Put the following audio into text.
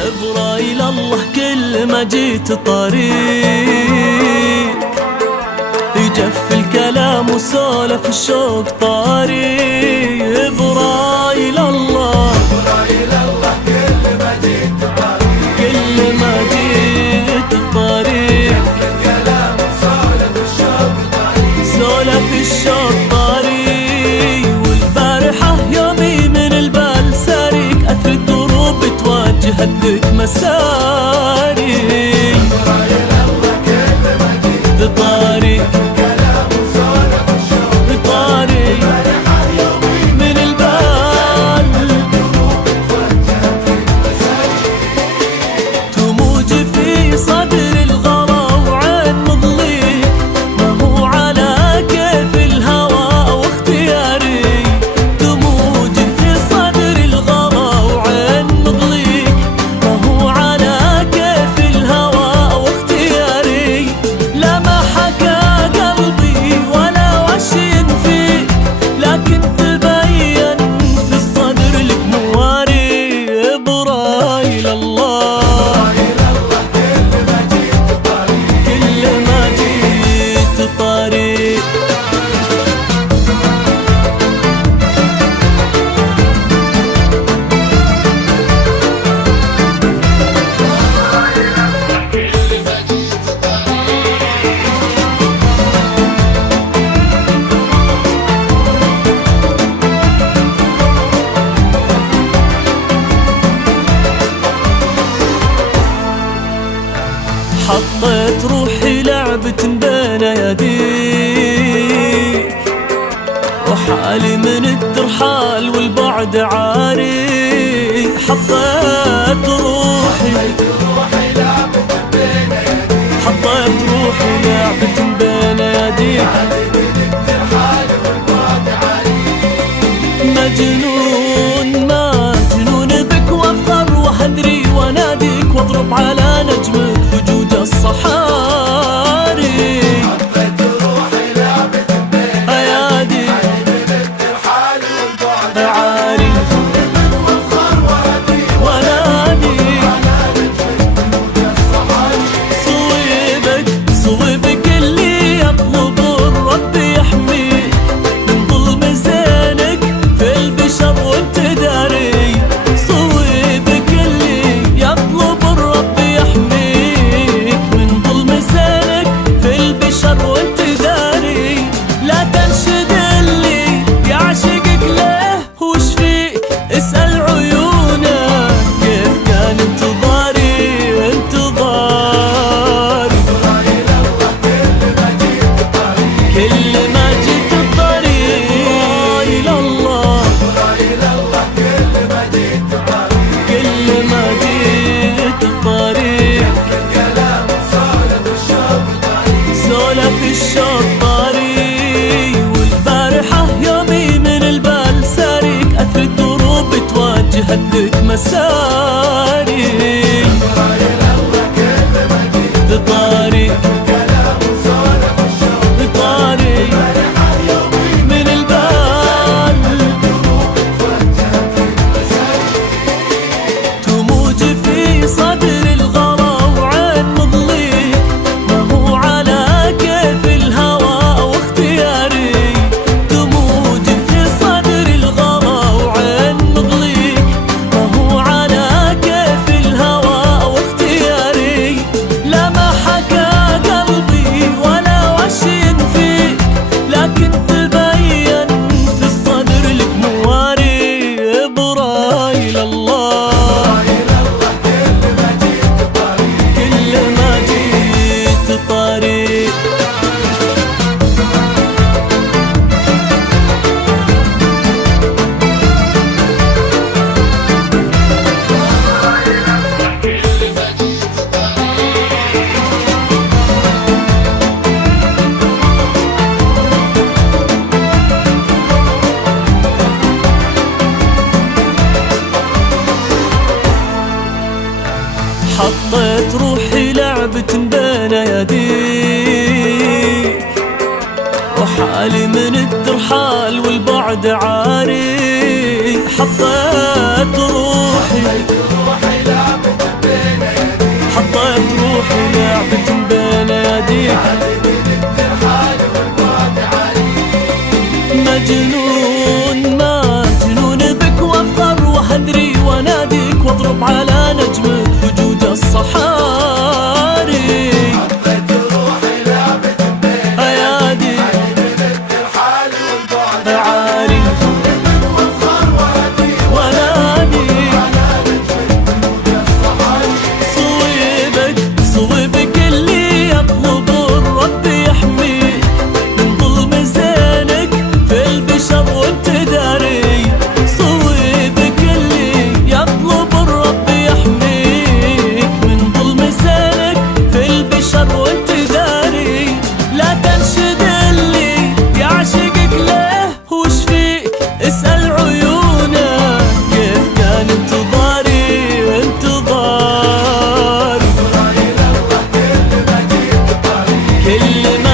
ابرايل الله كل ما جيت طريق يجف الكلام وسولف الشوق طاري. ابرايل الله كل ما جيت طريق كل ما جيت طريق الكلام وسولف الشوق طريق سولف الشوق طاري. والبارحة يومي من البال ساريك أثر الدروب توجهت لك مساري. ابرايل الله كل ما جيت طريق الكلام وسولف الشوق طاري فرحة يومي من البال توجهت للمساجد تموج في صدر الغلا وعين مضليك ما هو على كيف الهوى واختياري. تموج في صدر الغلا وعين مضليك ما هو على كيف الهوى واختياري. لا ما حكى قلبي ولا وشي فيك لكن تبين في الصدر لك مواري. ابرايل الله كل ما جيت طريق كل ما جيت طريق حطيت روحي لعبة بين يديك وحالي من الترحال والبعد عاري. حطيت روحي لعبة بين يديك حطيت روحي لعبة بين يديك من الترحال والبعد عليك مجنون ما جنون بك وافخر وهدري واناديك واضرب على نجمك فجوج الصحاري. حطيت روحي لعبة بين ايادي من الترحال والبعد عاري وفخر وهدي وانادي على رجلك فنون الصحاري صويبك اللي يطلب الرب يحميك من ظلم زينك في البشر وانت داري. صويبك اللي يطلب الرب يحميك من ظلم زينك في البشر وانت داري. لا تنشد اللي يعشقك ليه وش فيك اسأل عيونه كيف كان انتظاري. ابرايل الله كل ما جيت طريق كل ما جيت الطريق الله ابرايل الله كل ما جيت طريق كل ما جيت الطريق الكلام وسولف الشوق طريق سولف الشوق طاري. والبارحة يومي من البال ساريك أثر الدروب توجهت لك مساري. ابرايل الله كل ما جيت طريق الكلام وسولف الشوق طاري فرحة يومي من البال توجهت للمساجد تموج في صدر الغلا وعين مضليك ما هو على كيف الهوى واختياري. تموج في صدر الغلا وعين مضليك ما هو على كيف الهوى واختياري. لا ما حكى قلبي ولا وشي فيك لكن تبين في الصدر لك مواري. ابرايل الله كل ما جيت طريق كل ما جيت طريق حطيت روحي لعبة بين يديك وحالي من الترحال والبعد عاري. حطيت روحي روحي لعبة كل